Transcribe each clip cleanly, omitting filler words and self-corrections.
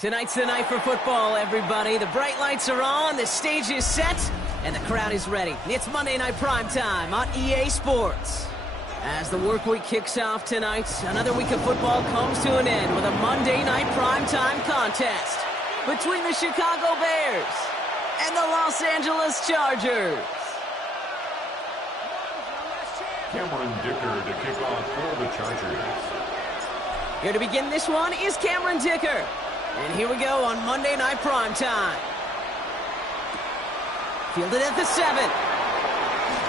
Tonight's the night for football, everybody. The bright lights are on, the stage is set, and the crowd is ready. It's Monday Night Primetime on EA Sports. As the work week kicks off tonight, another week of football comes to an end with a Monday Night Primetime contest between the Chicago Bears and the Los Angeles Chargers. Cameron Dicker to kick off for the Chargers. Here to begin this one is Cameron Dicker. And here we go on Monday Night Primetime. Fielded at the 7.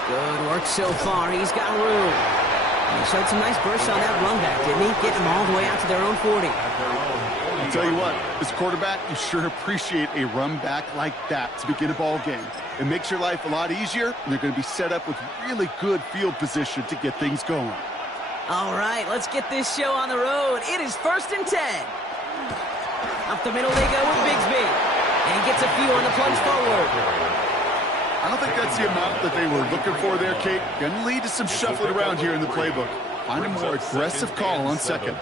Good work so far. He's got room. And he showed some nice bursts on that run back, didn't he? Getting them all the way out to their own 40. I'll tell you what, as a quarterback, you sure appreciate a run back like that to begin a ball game. It makes your life a lot easier, and they're going to be set up with really good field position to get things going. All right, let's get this show on the road. It is 1st and 10. Up the middle they go with Bigsby. And he gets a few on the plunge forward. I don't think that's the amount that they were looking for there, Kate. Going to lead to some shuffling around here in the playbook. Find a more aggressive call on second.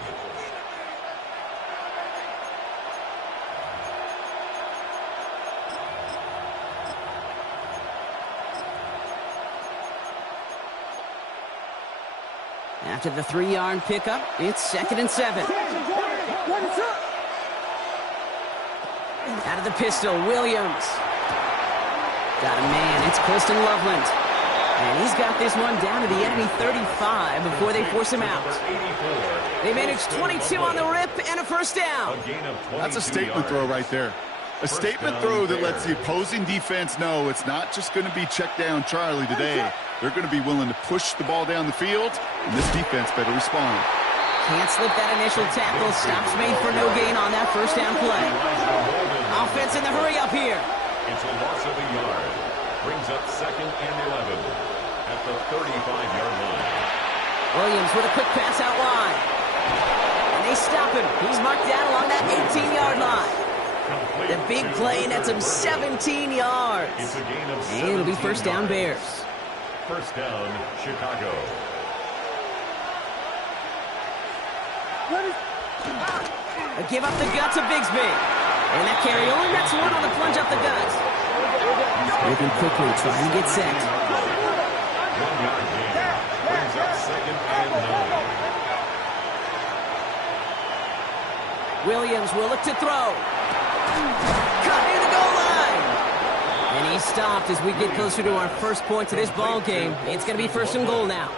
After the 3-yard pickup, it's 2nd and 7. Out of the pistol, Williams. Got a man, it's Colston Loveland. And he's got this one down to the enemy 35 before they force him out. They manage 22 on the rip and a first down. That's a statement throw right there. A statement throw that lets the opposing defense know it's not just going to be check down Charlie today. They're going to be willing to push the ball down the field, and this defense better respond. Can't slip that initial tackle. Stops made for no gain on that first down play. Offense in the hurry up here. It's a loss of a yard. Brings up 2nd and 11 at the 35-yard line. Williams with a quick pass out wide. And they stop him. He's marked down along that 18-yard line. The big play nets him 17 yards. It's a gain of 17 and it'll be first down Bears. First down, Chicago. Give up the gut to Bigsby. And that carry only nets one on the plunge up the gut. Moving quickly, trying to get set. 1-yard gain. Brings up 2nd and 9. Williams will look to throw. Caught near the goal line. And he's stopped as we get closer to our first points of this ball game. It's going to be 1st and goal now.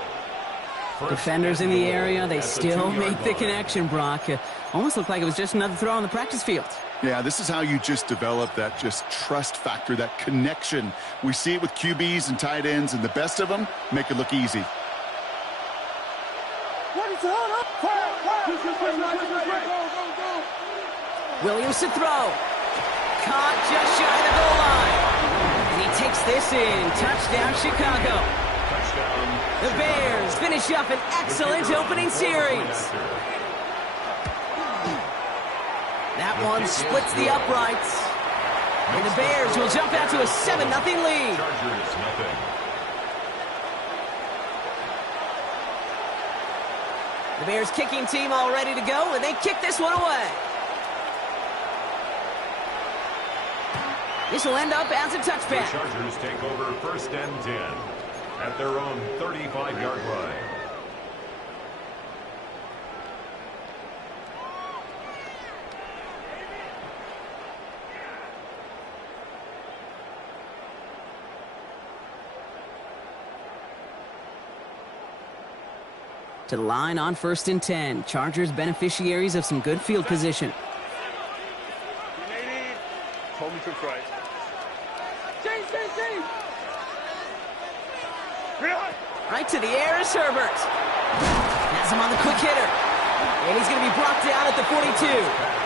Defenders in the area, they still make the connection, Brock. Almost looked like it was just another throw on the practice field. Yeah, this is how you just develop that just trust factor, that connection. We see it with QBs and tight ends, and the best of them make it look easy. Williams to throw. Caught just shy of the goal line. And he takes this in. Touchdown, Chicago. The Bears finish up an excellent opening series. That one splits the uprights. And the Bears will jump out to a 7-0 lead. Chargers, nothing. The Bears kicking team all ready to go, and they kick this one away. This will end up as a touchback. The Chargers take over 1st and 10 at their own 35-yard line. to the line on 1st and 10. Chargers beneficiaries of some good field position. Right to the air is Herbert. Has him on the quick hitter. And he's going to be brought down at the 42.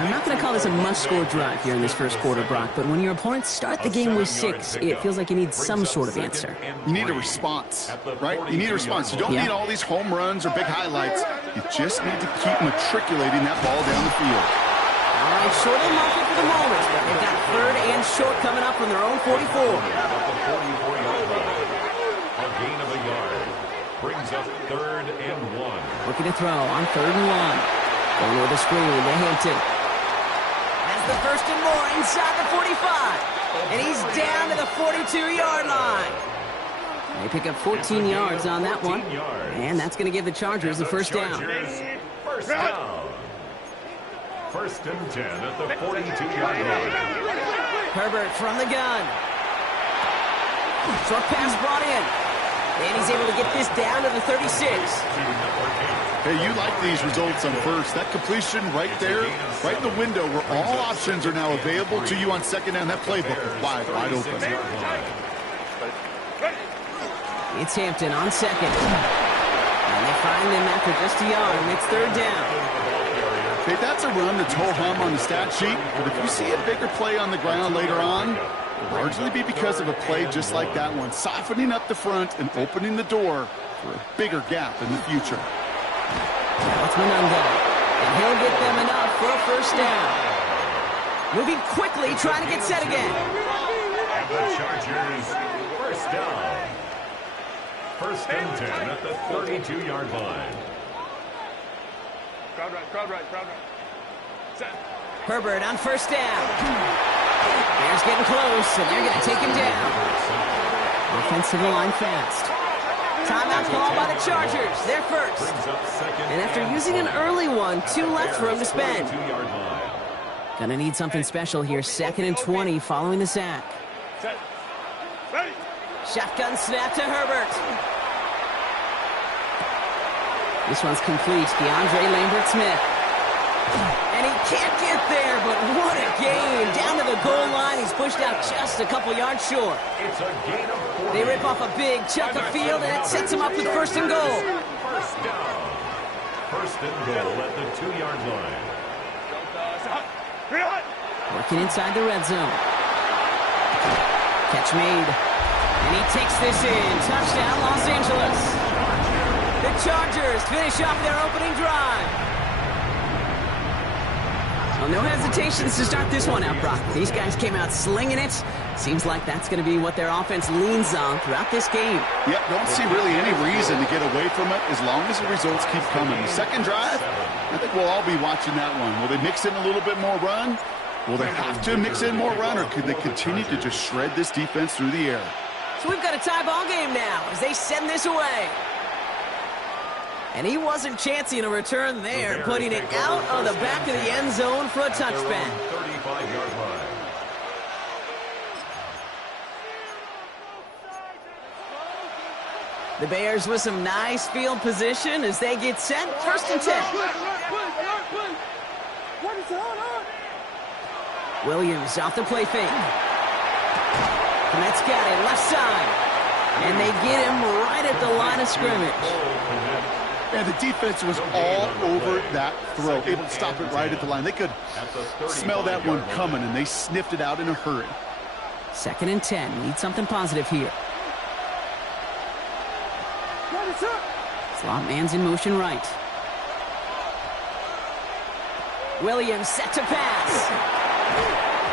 I'm not going to call this a must-score drive here in this first quarter, Brock, but when your opponents start the game with 6, it feels like you need some sort of answer. You need a response, right? You need a response. You don't need all these home runs or big highlights. You just need to keep matriculating that ball down the field. All right, short of the market for the moment, but they've got 3rd and short coming up from their own 44. Gain of a yard. Brings up 3rd and 1. Looking to throw on 3rd and 1. Going with a screen to Hampton. Has the 1st and more inside the 45. And he's down to the 42-yard line. They pick up 14 yards on that one. And that's going to give the Chargers the first down. First down. 1st and 10 at the 42-yard line. Herbert from the gun. Short pass brought in. And he's able to get this down to the 36. Hey, you like these results on 1st. That completion right there, right in the window where all options are now available to you on 2nd down. That playbook is wide open. It's Hampton on 2nd. And they find him after just a yard, and it's 3rd down. Hey, that's a run that's ho-hum on the stat sheet, but if you see a bigger play on the ground later on, it'll largely be because of a play just like that one, softening up the front and opening the door for a bigger gap in the future. That's Menunga, and he'll get them enough for a first down. Moving quickly, trying to get set again. And the Chargers, first down. 1st and 10 at the 32-yard line. Crowd right. Set. Herbert on 1st down. Bears getting close, and they're going to take him down. Offense to the line fast. Timeout called by the Chargers. They're first. And after using an early one, 2 left for him to spend. Gonna need something special here. 2nd and 20 following the sack. Shotgun snap to Herbert. This one's complete. DeAndre Lambert-Smith. And he can't get there, but what a gain. Down to the goal line. He's pushed out just a couple yards short. It's a gain of 4. They rip off a big chunk of field, and it sets him up with 1st and goal. First down. 1st and goal at the 2-yard line. Working inside the red zone. Catch made. And he takes this in. Touchdown, Los Angeles. The Chargers finish off their opening drive. Well, no hesitations to start this one out, Brock. These guys came out slinging it. Seems like that's going to be what their offense leans on throughout this game. Yep, don't see really any reason to get away from it as long as the results keep coming. The second drive, I think we'll all be watching that one. Will they mix in a little bit more run? Will they have to mix in more run, or could they continue to just shred this defense through the air? So we've got a tie ball game now as they send this away. And he wasn't chancing a return there, putting it out of the back of the end zone for a touchback. 35-yard line. The Bears with some nice field position as they get set. 1st and 10. Williams off the play fake. Komet's got it left side. And they get him right at the line of scrimmage. And the defense was all over that throw, able to stop it right at the line. They could smell that one coming, and they sniffed it out in a hurry. 2nd and 10. Need something positive here. Slot man's in motion right. Williams set to pass.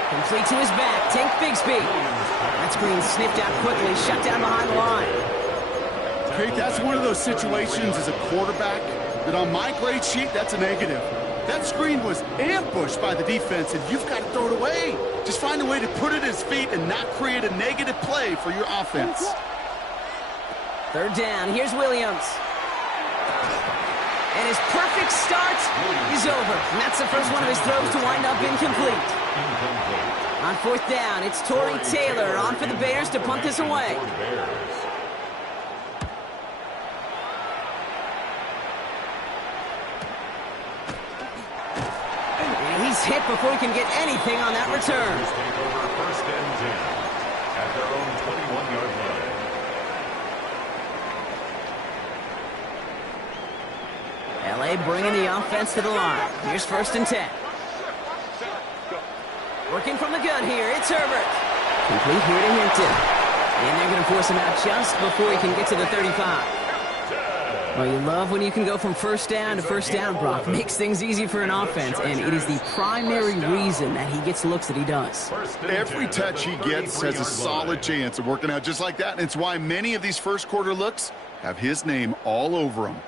Complete to his back. Tank Bigsby. That screen sniffed out quickly. Shut down behind the line. Hey, that's one of those situations as a quarterback that on my grade sheet, that's a negative. That screen was ambushed by the defense, and you've got to throw it away. Just find a way to put it at his feet and not create a negative play for your offense. 3rd down. Here's Williams. And his perfect start is over. And that's the first one of his throws to wind up incomplete. On 4th down, it's Torrey Taylor on for the Bears to punt this away. hit before he can get anything on that return. Take over first and 10 at their own 21-yard line. LA bringing the offense to the line. Here's first and 10. Working from the gun here, it's Herbert. Complete here to Hinton. And they're going to force him out just before he can get to the 35. Well, you love when you can go from first down to first down, Brock. Makes things easy for an offense, and it is the primary reason that he gets looks that he does. Every touch he gets has a solid chance of working out just like that, and it's why many of these first quarter looks have his name all over them.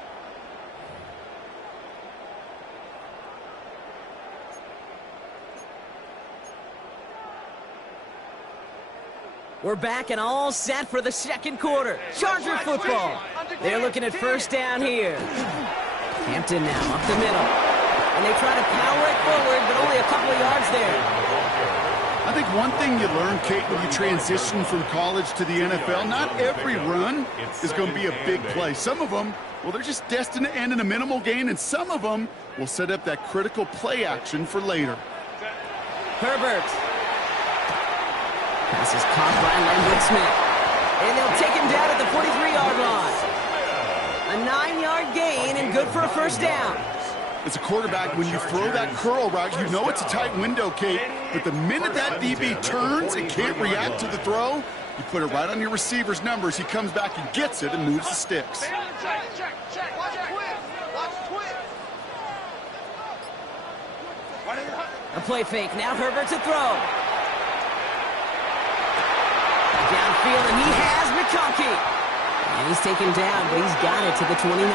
We're back and all set for the second quarter. Charger football. They're looking at first down here. Hampton now up the middle. And they try to power it forward, but only a couple of yards there. I think one thing you learn, Kate, when you transition from college to the NFL, not every run is going to be a big play. Some of them, well, they're just destined to end in a minimal gain, and some of them will set up that critical play action for later. Herbert. Pass is caught by Landon Smith. And they'll take him down at the 43-yard line. A 9-yard gain and good for a first down. As a quarterback, when you throw that curl route, you know it's a tight window, Kate. But the minute that DB turns and can't react to the throw, you put it right on your receiver's numbers. He comes back and gets it and moves the sticks. A play fake. Now Herbert to throw. Downfield, and he has McConkey. And he's taken down, but he's got it to the 29.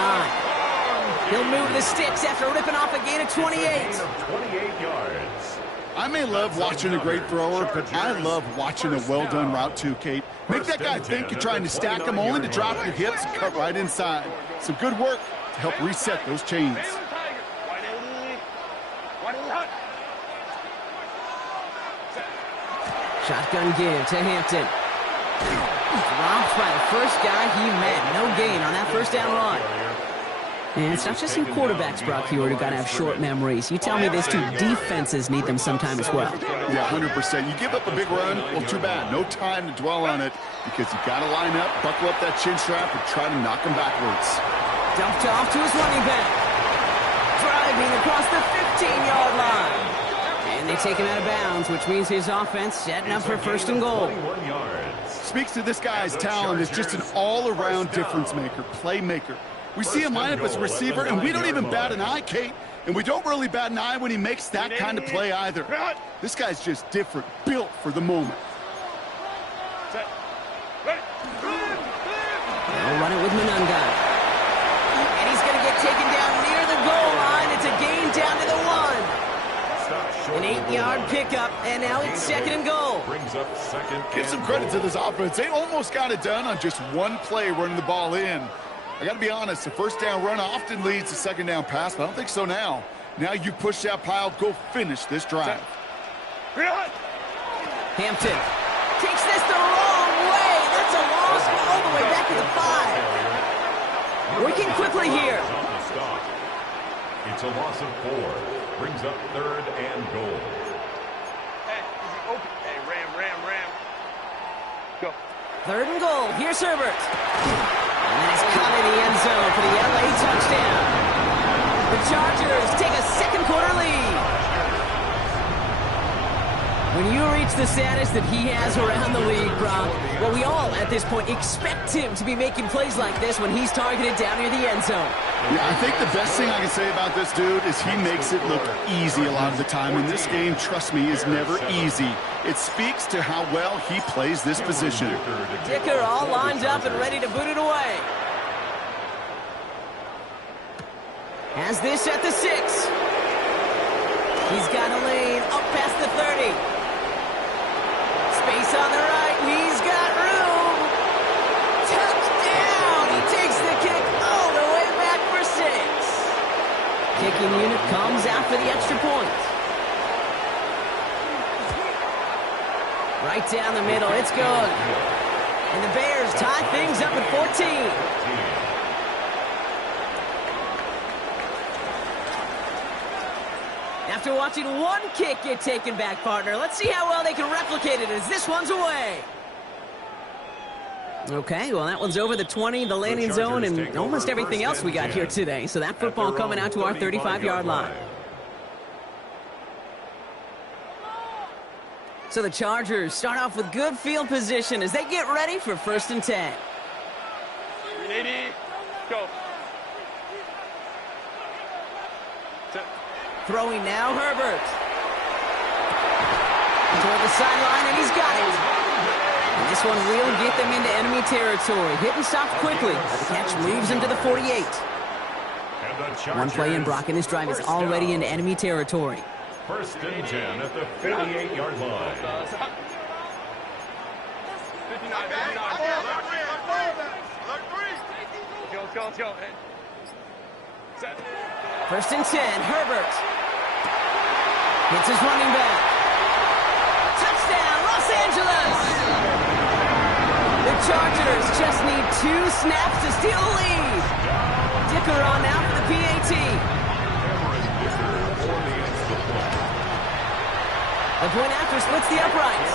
He'll move the sticks after ripping off a gain of 28. 28 yards. I may love watching a great thrower, but I love watching a well-done route too, Kate. Make that guy think you're trying to stack him only to drop your hips and cut right inside. Some good work to help reset those chains. Shotgun give to Hampton. Dropped by the first guy he met. No gain on that first down run. And it's not just some quarterbacks, Brock Hewitt, who got to have short memories. You tell me these two defenses need them sometime as well. Yeah, 100%. You give up a big run, well, too bad. No time to dwell on it because you got to line up, buckle up that chin strap, and try to knock him backwards. Dumped off to his running back. Driving across the 15-yard line. And they take him out of bounds, which means his offense setting up for first and goal. Speaks to this guy's talent as just an all-around difference maker, playmaker. We see him line up as a receiver, and we don't even bat an eye, Kate. And we don't really bat an eye when he makes that kind of play either. This guy's just different, built for the moment. They'll run it with Monunga. And he's going to get taken down near the goal line. It's a gain down to the 1. An 8-yard pickup, and now it's second and goal. Give some credit to this offense. They almost got it done on just one play running the ball in. I got to be honest, the first down run often leads to second down pass, but I don't think so now. Now you push that pile, go finish this drive. Hampton takes this the wrong way. That's a loss all the way back to the 5. Working quickly here. It's a loss of 4. Brings up third and goal. Hey, ram. Go. Third and goal. Here's Herbert. And then it's caught in the end zone for the LA touchdown. The Chargers take a second quarter lead. When you reach the status that he has around the league, Brock, well, we all at this point expect him to be making plays like this when he's targeted down near the end zone. Yeah, I think the best thing I can say about this dude is he makes it look easy a lot of the time. And this game, trust me, is never easy. It speaks to how well he plays this position. Dicker all lined up and ready to boot it away. Has this at the 6. He's got a lane up past the 30. Space on the right. He's got room. Touchdown. He takes the kick all the way back for 6. Kicking unit comes out for the extra point. Right down the middle. It's good. And the Bears tie things up at 14. After watching one kick get taken back, partner, let's see how well they can replicate it as this one's away. Okay, well, that one's over the 20, the landing zone, and almost everything else we got here today. So that football coming out to our 35-yard line. So the Chargers start off with good field position as they get ready for 1st and 10. 80, go. Throwing now, Herbert. Toward the sideline, and he's got it. And this one will get them into enemy territory. Hit and stop quickly. But the catch moves him to the 48. One play in, Brock, and this drive is already into enemy territory. 1st and 10 at the 48-yard line. 59. Go. 1st and 10, Herbert. Hits his running back. Touchdown, Los Angeles! The Chargers just need 2 snaps to steal the lead. Dicker on now for the PAT. The point after splits the uprights.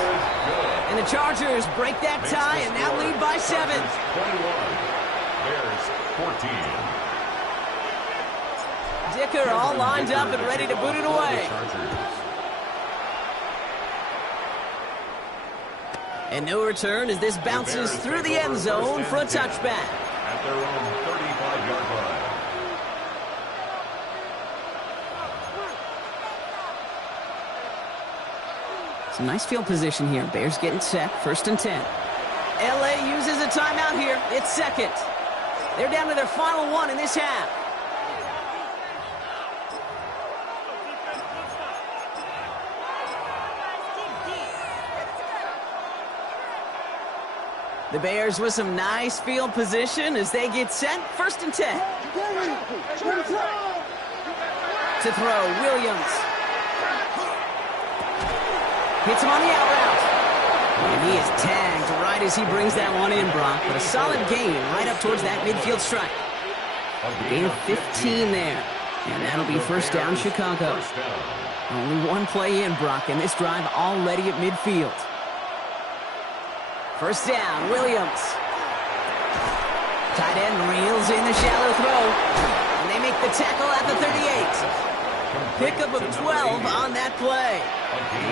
And the Chargers break that tie and now lead by 7. 21. Bears 14. Dicker all lined up and ready to boot it away. And no return as this bounces through the end zone for a touchback. At their own 35-yard line. Some nice field position here. Bears getting set. 1st and 10. LA uses a timeout here. It's 2nd. They're down to their final one in this half. The Bears with some nice field position as they get set. 1st and 10. To throw, Williams. Hits him on the out route. And he is tagged right as he brings that one in, Brock. But a solid gain right up towards that midfield strike. A gain of 15 there. And that'll be 1st down, Chicago. Only one play in, Brock, and this drive already at midfield. 1st down, Williams. Tight end reels in the shallow throw. And they make the tackle at the 38. Pickup of 12 on that play.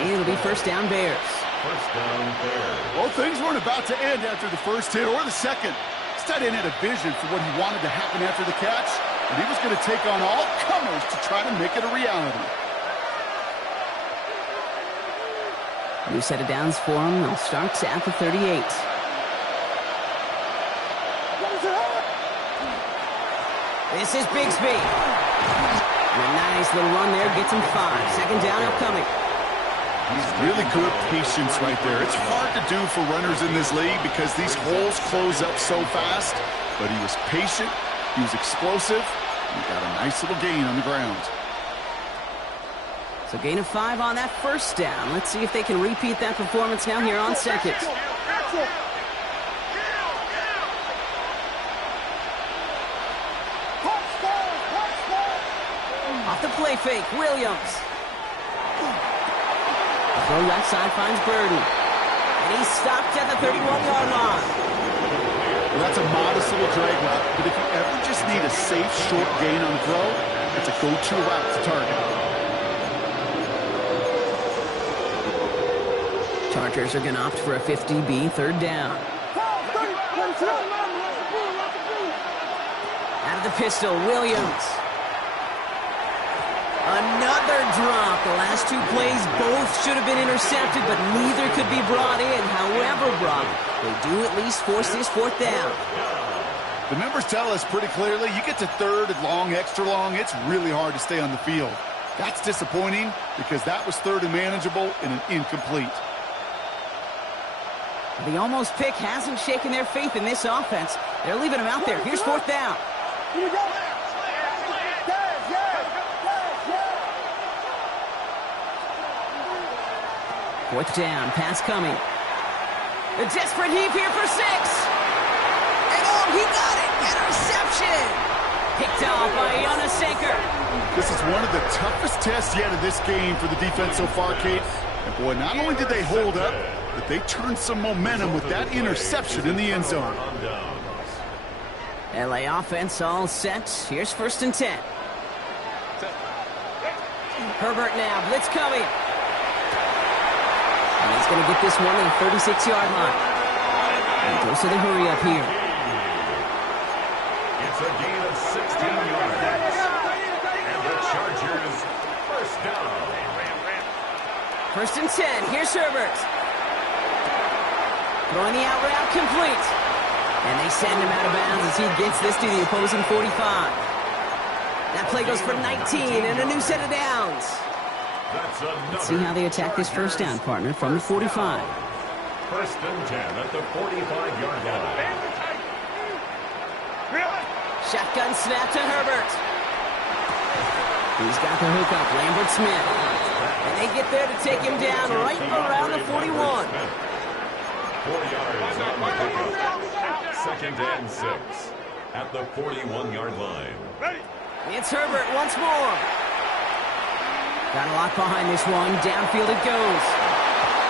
And it'll be 1st down, Bears. 1st down, Bears. Well, things weren't about to end after the 1st hit or the 2nd. This tight end had a vision for what he wanted to happen after the catch, and he was going to take on all comers to try to make it a reality. New set of downs for him. They'll start at the 38. This is Bigsby. And a nice little run there gets him 5. 2nd down upcoming. He's really good patience right there. It's hard to do for runners in this league because these holes close up so fast. But he was patient, he was explosive, and he got a nice little gain on the ground. So gain of 5 on that 1st down. Let's see if they can repeat that performance now here on 2nd. Off the play fake, Williams. Throw left side finds Burden. And he's stopped at the 31-yard line. Well, that's a modest little drag route, but if you ever just need a safe, short gain on the throw, it's a go-to route to target. Chargers are going to opt for a 50B, 3rd down. Out of the pistol, Williams. Another drop. The last 2 plays both should have been intercepted, but neither could be brought in. However, Brock, they do at least force this 4th down. The numbers tell us pretty clearly, you get to 3rd and long, extra long, it's really hard to stay on the field. That's disappointing because that was 3rd and manageable and an incomplete. The almost pick hasn't shaken their faith in this offense. They're leaving him out there. Here's 4th down. Fourth down, pass coming. A desperate heave here for 6. And oh, he got it! Interception! Picked off by Yana Sanker. This is one of the toughest tests yet of this game for the defense so far, Kate. And boy, not only did they hold up, but they turned some momentum with that interception in the end zone. LA offense all set. Here's 1st and 10. Herbert now, blitz coming. And he's going to get this one to the 36-yard line. And goes to the hurry up here. It's a gain of 16 yards. And the Chargers, first down. 1st and 10. Here's Herbert. Throwing the out route complete. And they send him out of bounds as he gets this to the opposing 45. That play goes for 19 and a new set of downs. Let's see how they attack this first down, partner, from the 45. 1st and 10 at the 45-yard line. Shotgun snap to Herbert. He's got the hook up, Lambert Smith. And they get there to take him down right around the 41. 4 yards on the pickup. 2nd and 6 at the 41-yard line. It's Herbert once more. Got a lot behind this one. Downfield it goes.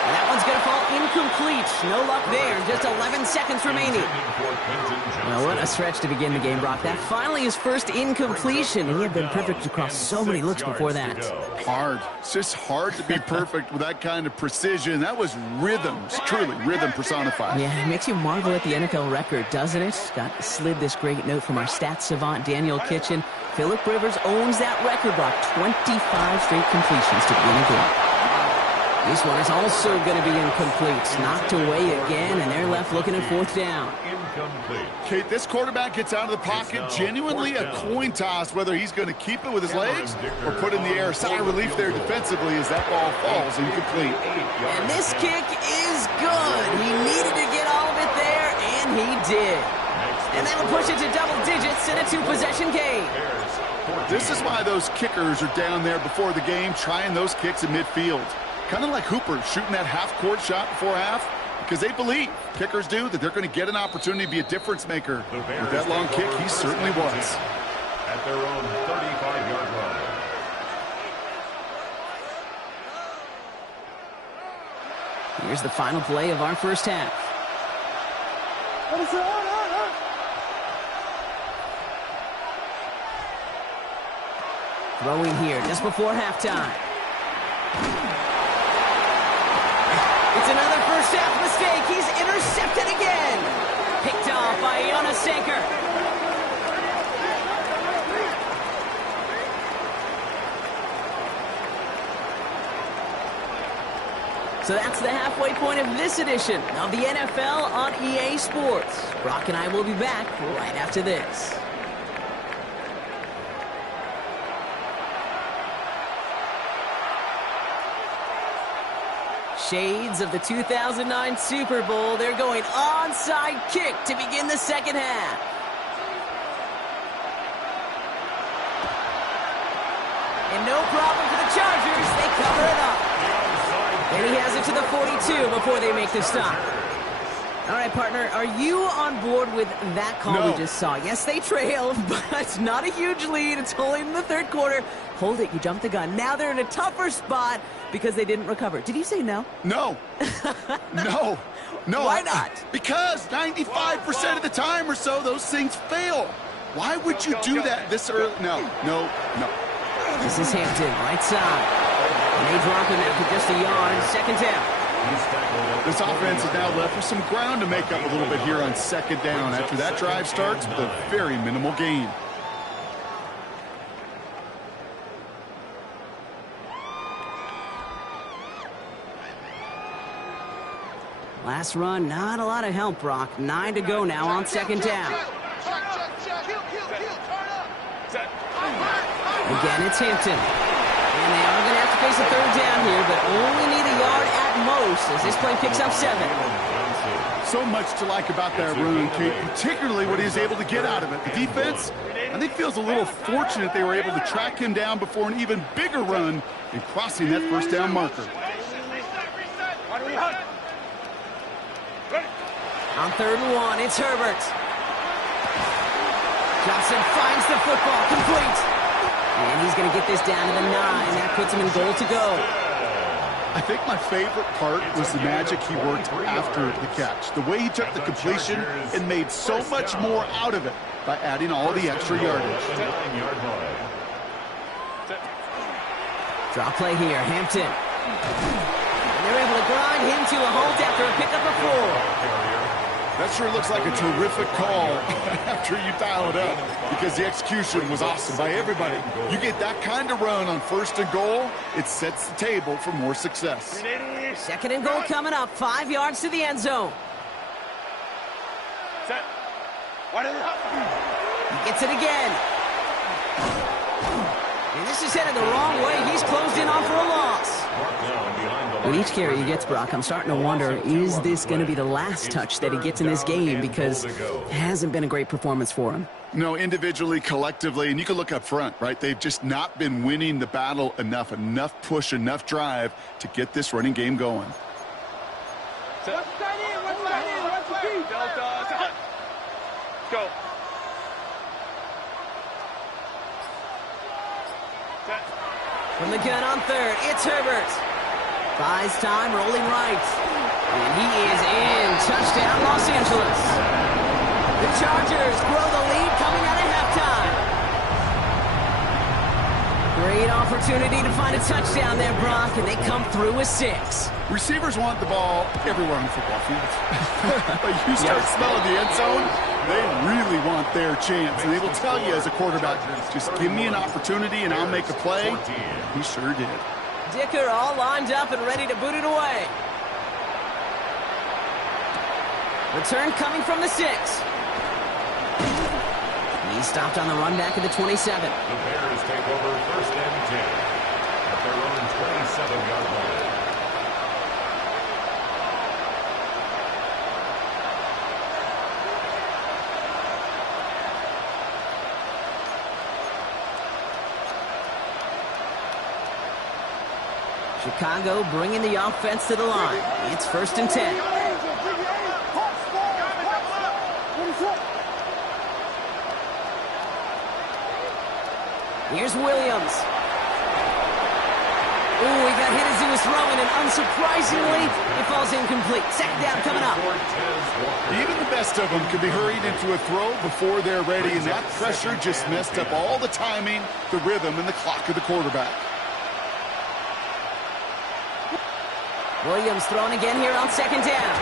And that one's going to fall incomplete. No luck there. Just 11 seconds remaining. Well, what a stretch to begin the game, Brock. That finally his first incompletion. He had been perfect across so many looks before that. Hard. It's just hard to be perfect with that kind of precision. That was rhythm. It's truly rhythm personified. Yeah, it makes you marvel at the NFL record, doesn't it? Got slid this great note from our stats savant, Daniel Kitchen. Phillip Rivers owns that record, Brock. 25 straight completions to begin the game. This one is also going to be incomplete. Knocked away again, and they're left looking at 4th down. Incomplete. Kate, this quarterback gets out of the pocket, genuinely a coin toss, whether he's going to keep it with his legs or put it in the air. Sigh of relief there defensively as that ball falls incomplete. And this kick is good. He needed to get all of it there, and he did. And that'll push it to double digits in a 2-possession game. This is why those kickers are down there before the game, trying those kicks in midfield. Kind of like Hooper shooting that half-court shot before half, because they believe, kickers do, that they're going to get an opportunity to be a difference maker. With that long kick, he certainly was. At their own 35-yard line. Here's the final play of our first half. Throwing here just before halftime. It's another first half mistake. He's intercepted again. Picked off by Jonas Sanker. So that's the halfway point of this edition of the NFL on EA Sports. Brock and I will be back right after this. Shades of the 2009 Super Bowl. They're going onside kick to begin the second half. And no problem for the Chargers. They cover it up. And he has it to the 42 before they make the stop. All right, partner, are you on board with that call we just saw? Yes, they trailed, but not a huge lead. It's only in the 3rd quarter. Hold it, you jumped the gun. Now they're in a tougher spot because they didn't recover. Did you say no? No. No. Why not? Because 95% of the time or so, those things fail. Why would you do that this early? No. This is Hampton, right side. And they drop him after just a yard. 2nd down. This offense is now left with some ground to make up a little bit here on 2nd down after that drive starts with a very minimal gain. Last run, not a lot of help, Brock. 9 to go now on 2nd down. Again, it's Hampton. And they are going to have to face a 3rd down here, but only need a yard at most as this play picks up 7. So much to like about that run, Kate, particularly what he was able to get out of it. The defense, I think, feels a little fortunate they were able to track him down before an even bigger run and crossing that 1st down marker. On 3rd and 1, it's Herbert. Johnson finds the football, complete. And he's going to get this down to the 9. That puts him in goal to go. I think my favorite part was the magic he worked after the catch. The way he took the completion and made so much more out of it by adding all the extra yardage. Draw play here, Hampton. And they're able to grind him to a halt after a pickup of 4. That sure looks like a terrific call after you dial it up, because the execution was awesome by everybody. You get that kind of run on 1st and goal, it sets the table for more success. 2nd and goal coming up, 5 yards to the end zone. Set. He gets it again. And this is headed the wrong way. He's closed in on for a loss. With each carry he gets, Brock, I'm starting to wonder, is this going to be the last touch that he gets in this game? Because it hasn't been a great performance for him. No, individually, collectively, and you can look up front, right? They've just not been winning the battle enough push, enough drive to get this running game going. Delta, go. From the gun on 3rd, it's Herbert. Buys time, rolling right. And he is in. Touchdown, Los Angeles. The Chargers grow the lead coming out of halftime. Great opportunity to find a touchdown there, Brock, and they come through with 6. Receivers want the ball everywhere on the football field. But you start smelling the end zone, they really want their chance. And they will tell you as a quarterback, just give me an opportunity and I'll make a play. He sure did. Dicker all lined up and ready to boot it away. Return coming from the 6. He stopped on the run back at the 27. The Bears take over 1st and 10 at their own 27-yard line. Chicago bringing the offense to the line. It's 1st and 10. Here's Williams. Ooh, he got hit as he was throwing, and unsurprisingly, it falls incomplete. 2nd down coming up. Even the best of them could be hurried into a throw before they're ready, and that pressure just messed up all the timing, the rhythm, and the clock of the quarterback. Williams throwing again here on 2nd down.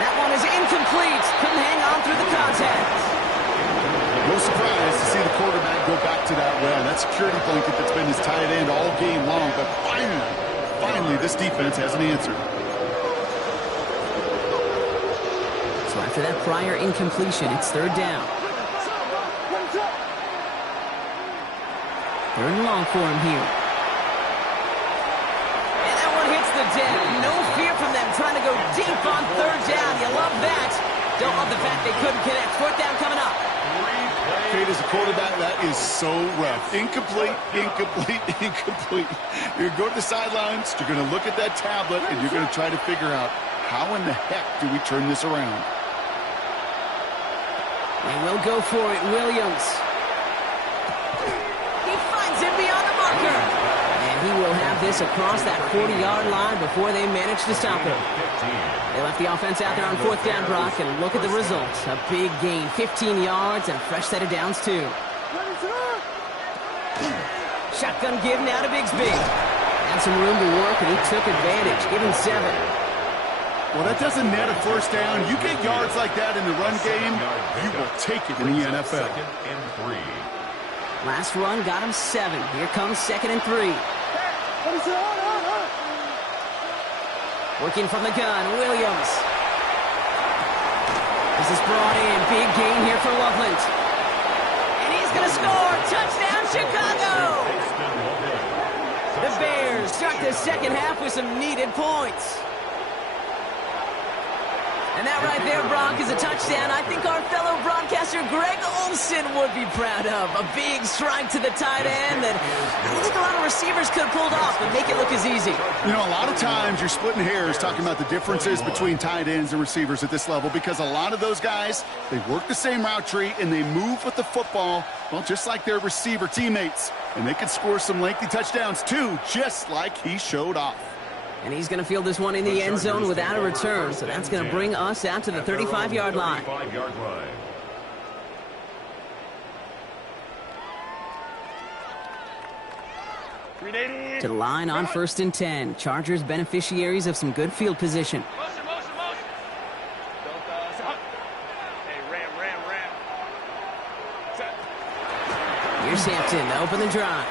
That one is incomplete. Couldn't hang on through the contact. No surprise to see the quarterback go back to that well. That security blanket that's been his tight end all game long. But finally, this defense has an answer. So after that prior incompletion, it's 3rd down. 3rd and long for him here. The dead. No fear from them trying to go deep on 3rd down. You love that. Don't love the fact they couldn't connect. 4th down coming up. Fade as a quarterback, that is so rough. Incomplete, incomplete, incomplete. You're going to go to the sidelines, you're going to look at that tablet, and you're going to try to figure out how in the heck do we turn this around. They will go for it. Williams. He finds him beyond the marker. He will have this across that 40-yard line before they manage to stop him. They left the offense out there on 4th down, Brock, and look at the results. A big gain, 15 yards, and a fresh set of downs, too. Shotgun give now to Bigsby. Had some room to work, and he took advantage, giving 7. Well, that doesn't net a 1st down. You get yards like that in the run game, you will take it in the NFL. 2nd and 3. Last run got him 7. Here comes 2nd and 3. Working from the gun, Williams. This is brought in. Big gain here for Loveland. And he's going to score. Touchdown, Chicago! The Bears start the 2nd half with some needed points. And that right there, Brock, is a touchdown. I think our fellow broadcast Professor Greg Olson would be proud of. A big strike to the tight end that I don't think a lot of receivers could have pulled off and make it look as easy. You know, a lot of times you're splitting hairs talking about the differences between tight ends and receivers at this level because a lot of those guys, they work the same route tree and they move with the football, well, just like their receiver teammates. And they can score some lengthy touchdowns too, just like he showed off. And he's going to field this one in the end zone without a return, so that's going to bring us out to the 35-yard line. To the line on 1st and 10. Chargers beneficiaries of some good field position. Here's Hampton to open the drive.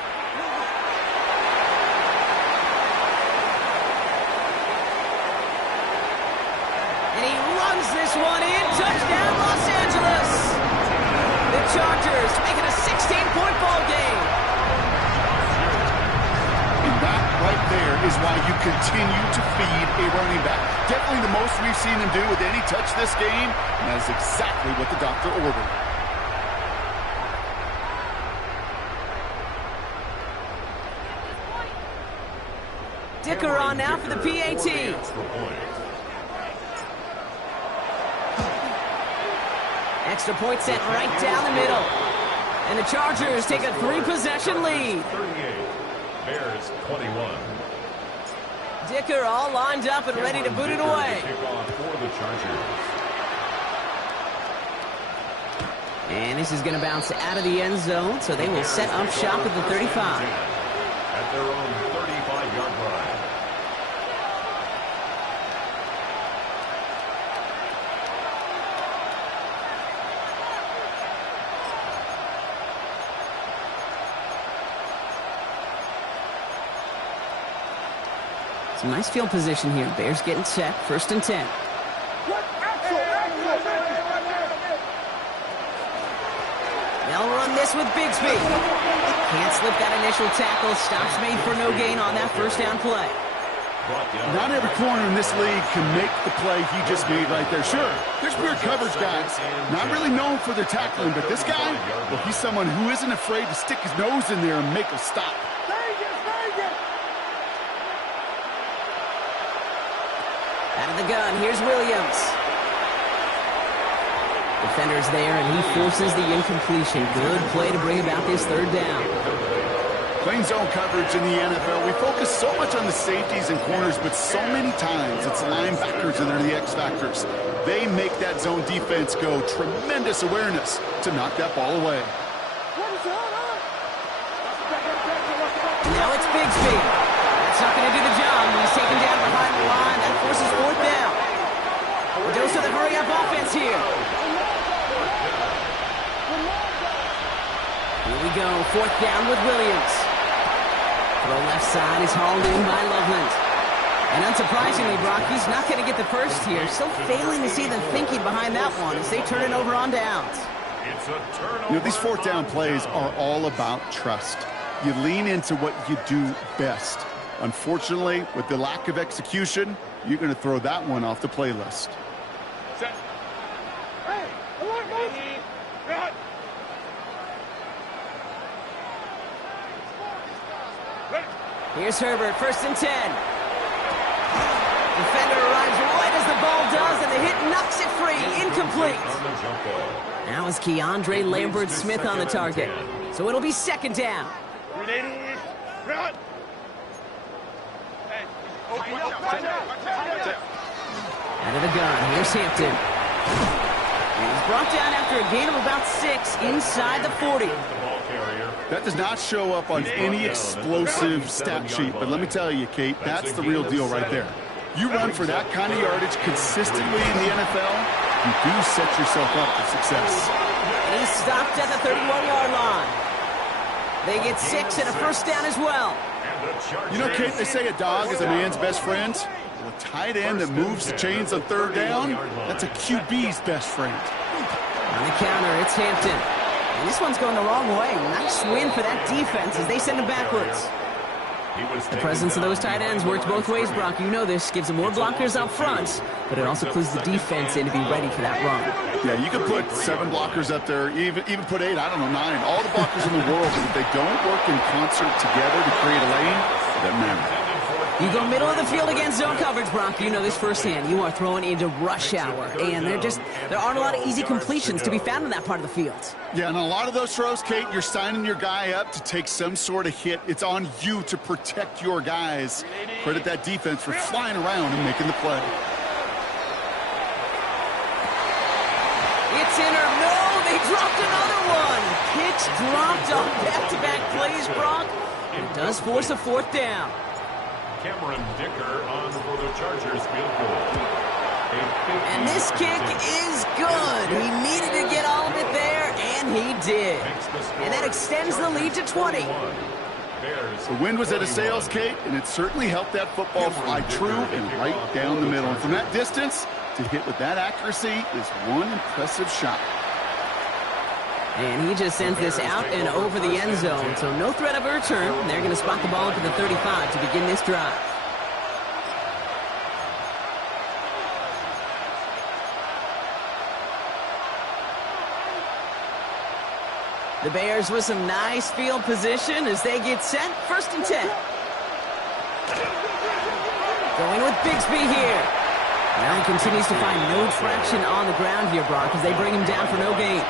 And he runs this one in. Touchdown, Los Angeles. The Chargers make it a 16-point ball game. And that right there is why you continue to feed a running back. Definitely the most we've seen him do with any touch this game, and that is exactly what the doctor ordered. Dicker on now for the PAT. Extra point set right down the middle. And the Chargers take a 3-possession lead. 38, Bears 21. Dicker all lined up and ready to boot it away. For the Chargers. And this is going to bounce out of the end zone, so they will set up shop at the 35. At their own 35-yard line. Some nice field position here. Bears getting set. 1st and 10. They'll run this with Bigsby. Can't slip that initial tackle. Stops made for no gain on that first down play. Not every corner in this league can make the play he just made right there. Sure, there's weird coverage guys, not really known for their tackling, but this guy, well, he's someone who isn't afraid to stick his nose in there and make a stop. Out of the gun, here's Williams. Defender's there, and he forces the incompletion. Good play to bring about this 3rd down. Playing zone coverage in the NFL, we focus so much on the safeties and corners, but so many times it's linebackers that are the X factors. They make that zone defense go. Tremendous awareness to knock that ball away. Now it's Bigsby. That's not going to do the job. He's taken down behind the line. That forces 4th down. We're dose of the hurry-up offense here. Here we go. 4th down with Williams. Throw left side is hauled in by Loveland. And unsurprisingly, Brock, he's not going to get the first here. Still failing to see the thinking behind that one as they turn it over on downs. It's a turnover. You know, these 4th down plays are all about trust. You lean into what you do best. Unfortunately, with the lack of execution, you're going to throw that one off the playlist. Set. Hey, here's Herbert, 1st and 10. Defender arrives right as the ball does, and the hit knocks it free. Incomplete. Now is Keandre Lambert-Smith on the target. So it'll be 2nd down. Out of the gun, here's Hampton. And he's brought down after a gain of about 6 inside the 40. That does not show up on any explosive stat sheet, but let me tell you, Kate, that's the real deal right there. You run for that kind of yardage consistently in the NFL, you do set yourself up for success. And he's stopped at the 31-yard line. They get 6 and a 1st down as well. You know, Kate, they say a dog is a man's best friend. Well, a tight end that moves the chains on 3rd down, that's a QB's best friend. On the counter, it's Hampton. And this one's going the wrong way. Nice win for that defense as they send him backwards. The presence of those tight ends works both ways, Brock. You know this. Gives them more blockers up front, but it also clues the defense in to be ready for that run. Yeah, you can put 7 blockers up there, even put 8, I don't know, 9. All the blockers in the world, but if they don't work in concert together to create a lane, it doesn't matter. You go middle of the field against zone coverage, Brock. You know this firsthand. You are throwing into rush hour, and there aren't a lot of easy completions to be found in that part of the field. Yeah, and a lot of those throws, Kate, you're signing your guy up to take some sort of hit. It's on you to protect your guys. Credit that defense for flying around and making the play. It's in or no, they dropped another one. Pitch dropped on back-to-back plays, Brock. It does force a 4th down. Cameron Dicker on for the Chargers field goal. And this kick is good. He needed to get all of it there, and he did. And that extends the lead to 20. The wind was at a sails, Kate, and it certainly helped that football fly true and right down the middle. And from that distance, to hit with that accuracy is one impressive shot. And he just sends this out and over the end zone, so no threat of a return. They're going to spot the ball up at the 35 to begin this drive. The Bears with some nice field position as they get set. 1st and 10. Going with Bigsby here. Now he continues to find no traction on the ground here, Brock, as they bring him down for no gain.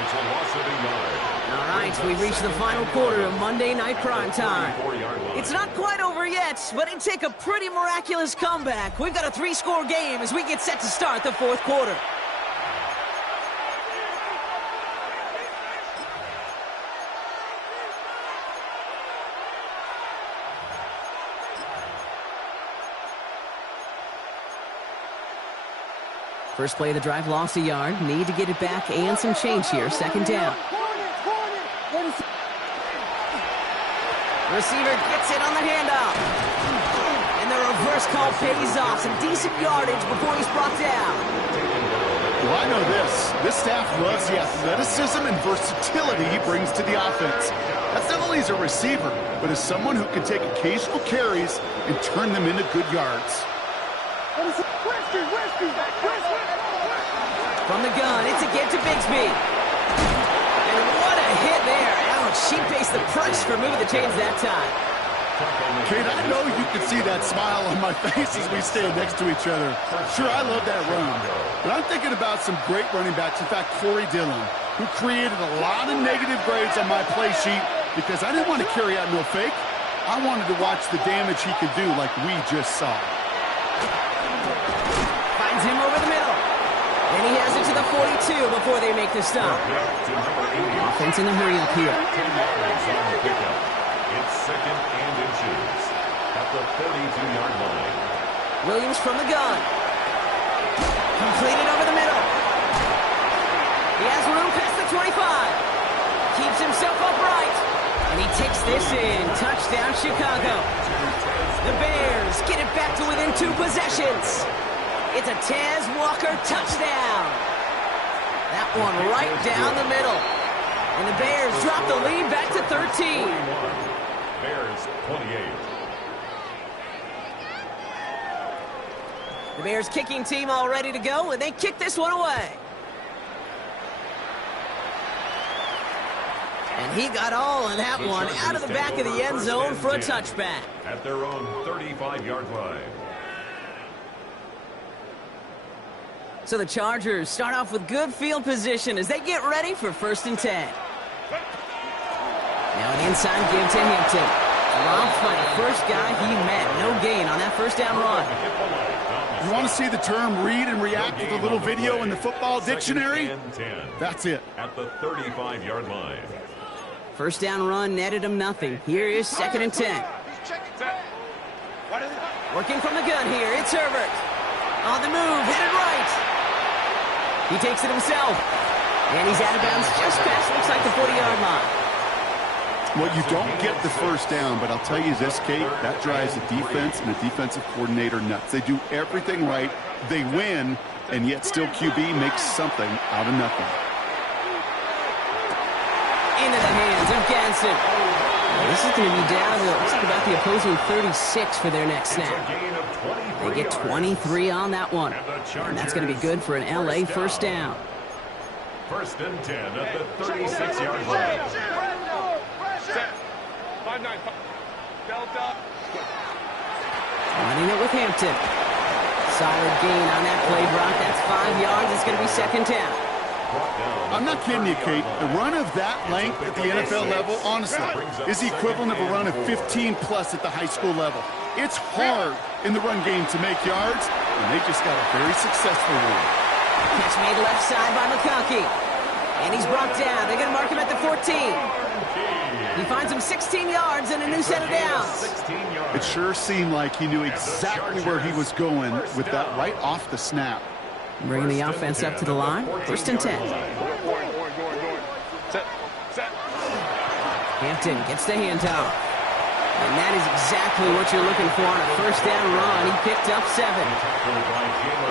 It's a loss of a yard. All right, we reach the final quarter of Monday Night Prime Time. It's not quite over yet, but it'd take a pretty miraculous comeback. We've got a 3-score game as we get set to start the 4th quarter. First play of the drive, lost a yard. Need to get it back and some change here. 2nd down. Receiver gets it on the handoff. And the reverse call pays off. Some decent yardage before he's brought down. Well, I know this. This staff loves the athleticism and versatility he brings to the offense. That's not only as a receiver, but as someone who can take occasional carries and turn them into good yards. From the gun, it's a get to Bigsby. And what a hit there. Ouch, she pays the price for moving the chains that time. Kate, I know you can see that smile on my face as we stand next to each other. Sure, I love that run. But I'm thinking about some great running backs. In fact, Corey Dillon, who created a lot of negative grades on my play sheet because I didn't want to carry out no fake. I wanted to watch the damage he could do like we just saw. Finds him over the middle. And he has it to the 42 before they make the stop. Offense in a hurry up here. It's 2nd and inches at the 32-yard line. Williams from the gun. Completed over the middle. He has room past the 25. Keeps himself upright. And he takes this in. Touchdown, Chicago. The Bears get it back to within 2 possessions. It's a Taz Walker touchdown. That one right down the middle. And the Bears drop the lead back to 13. Bears 28. The Bears kicking team all ready to go, and they kick this one away. And he got all of that one out of the back of the end zone for a touchback. At their own 35-yard line. So the Chargers start off with good field position as they get ready for 1st and 10. Now an inside give to Hampton. Dropped by the first guy he met. No gain on that 1st down run. You want to see the term read and react with a little video in the football dictionary? That's it. At the 35-yard line. 1st down run netted him nothing. Here is 2nd and 10. Working from the gun here, it's Herbert. On the move, headed right. He takes it himself. And he's out of bounds just past, looks like the 40-yard line. Well, you don't get the 1st down, but I'll tell you this, Kate, that drives the defense and the defensive coordinator nuts. They do everything right. They win, and yet still QB makes something out of nothing. Into the hands of Ganson. This is going to be down to, looks like about the opposing 36 for their next snap. They get 23 on that one. And that's going to be good for an LA first down. First and 10 at the 36-yard line. Set. 5-9. Delta. Running it with Hampton. Solid gain on that play, Brock. That's 5 yards. It's going to be second down. I'm not kidding you, Kate. A run of that length at the NFL level, honestly, is the equivalent of a run of 15-plus at the high school level. It's hard in the run game to make yards, and they just got a very successful one. Catch made left side by McConkey. And he's brought down. They're going to mark him at the 14. He finds him 16 yards and a new set of downs. It sure seemed like he knew exactly where he was going with that right off the snap. Bringing the offense up to the line. First and 10. Set. Hampton gets the handoff. And that is exactly what you're looking for on a first down run. He picked up 7.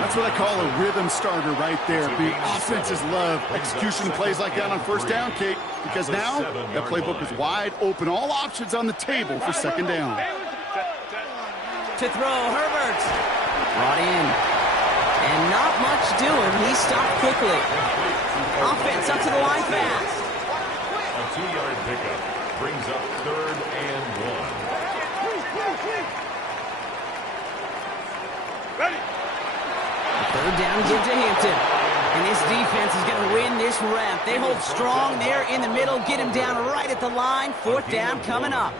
That's what I call a rhythm starter right there. The offenses love execution plays like that on first down, Kate, because now that playbook is wide open. All options on the table for second down. To throw, Herbert. Brought in. And not much doing. He stopped quickly. Offense up to the line fast. A 2-yard pickup brings up 3rd and 1. Ready. Third down, give to Hampton. And this defense is going to win this rep. They hold strong there in the middle, get him down right at the line. 4th down coming up.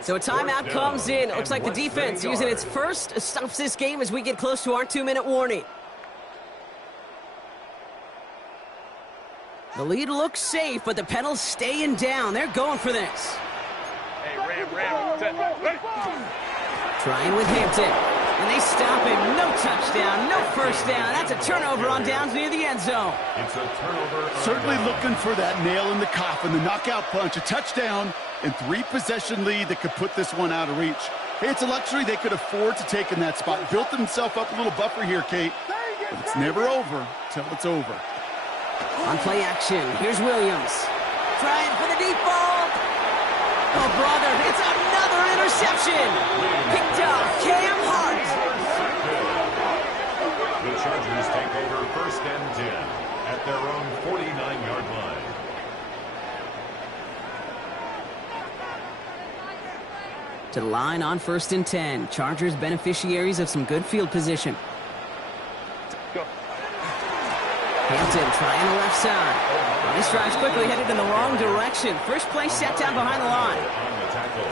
So a timeout comes in. It looks like the defense using its first stops this game as we get close to our 2-minute warning. The lead looks safe, but the pedals staying down. They're going for this. Hey, Ram. Set. Ready. Trying with Hampton. And they stop him. No touchdown, no first down. That's a turnover on downs near the end zone. It's a turnover. Certainly looking for that nail in the coffin, the knockout punch, a touchdown, and 3-possession lead that could put this one out of reach. Hey, it's a luxury they could afford to take in that spot. Built himself up a little buffer here, Kate. But it's never over till it's over. On play action, here's Williams. Trying for the deep ball. Oh, brother, it's another interception. Picked up Cam Hart. The Chargers take over 1st and 10 at their own 49-yard line. To the line on 1st and 10. Chargers beneficiaries of some good field position. Go. Hampton trying the left side. Well, he strides quickly, headed in the wrong direction. First play set down behind the line.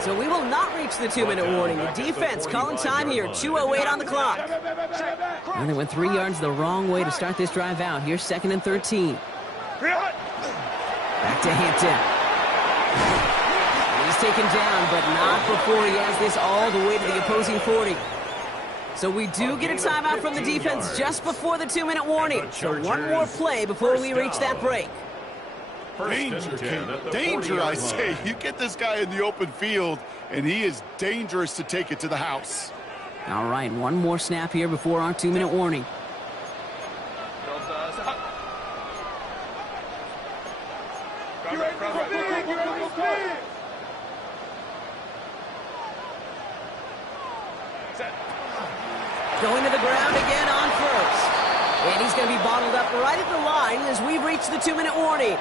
So we will not reach the 2-minute warning. The defense calling time here. 2:08 on the clock. And they went 3 yards the wrong way to start this drive out. Here's 2nd and 13. Back to Hampton. He's taken down, but not before he has this all the way to the opposing 40. So we do get a timeout from the defense just before the 2-minute warning. So one more play before we reach that break. Danger, Kate. Danger, I say. You get this guy in the open field, and he is dangerous to take it to the house. All right, one more snap here before our 2-minute warning. Going to the ground again on first. And he's going to be bottled up right at the line as we reach the 2-minute warning.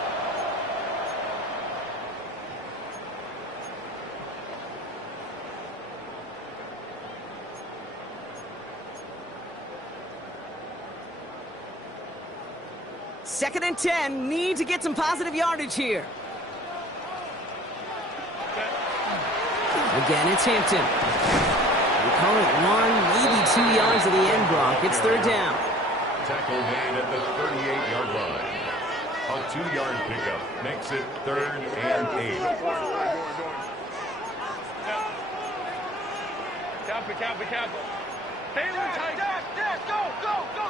Second and 10, need to get some positive yardage here. Again, it's Hampton. We call it 1, maybe 2 yards at the end, Brock. It's 3rd down. Tackle made at the 38-yard line. A 2-yard pickup makes it 3rd and 8. Careful. Taylor tight. Dash, go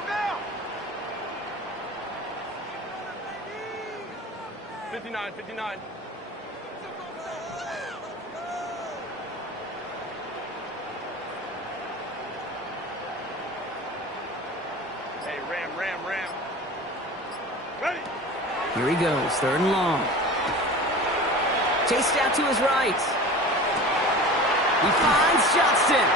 now. 59. Hey, Ram. Ready. Here he goes, 3rd and long. Chased out to his right. He finds Johnston.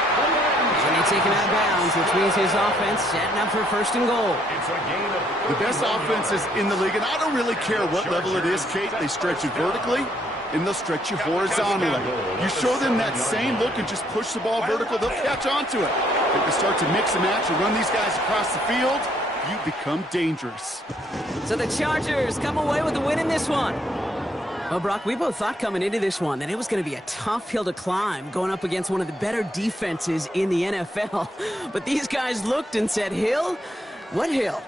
And they take him out of bounds, which means his offense setting up for first and goal. It's a gain of The best offenses in the league, and I don't really care what level it is, Kate. They stretch you vertically, and they'll stretch you horizontally. You show them that same look and just push the ball vertical, they'll catch on to it. If you start to mix and match and run these guys across the field, you become dangerous. So the Chargers come away with the win in this one. Well, Brock, we both thought coming into this one that it was going to be a tough hill to climb going up against one of the better defenses in the NFL. But these guys looked and said, Hill? What hill?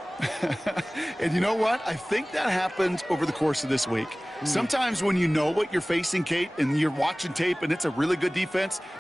And you know what? I think that happened over the course of this week. Sometimes when you know what you're facing, Kate, and you're watching tape and it's a really good defense,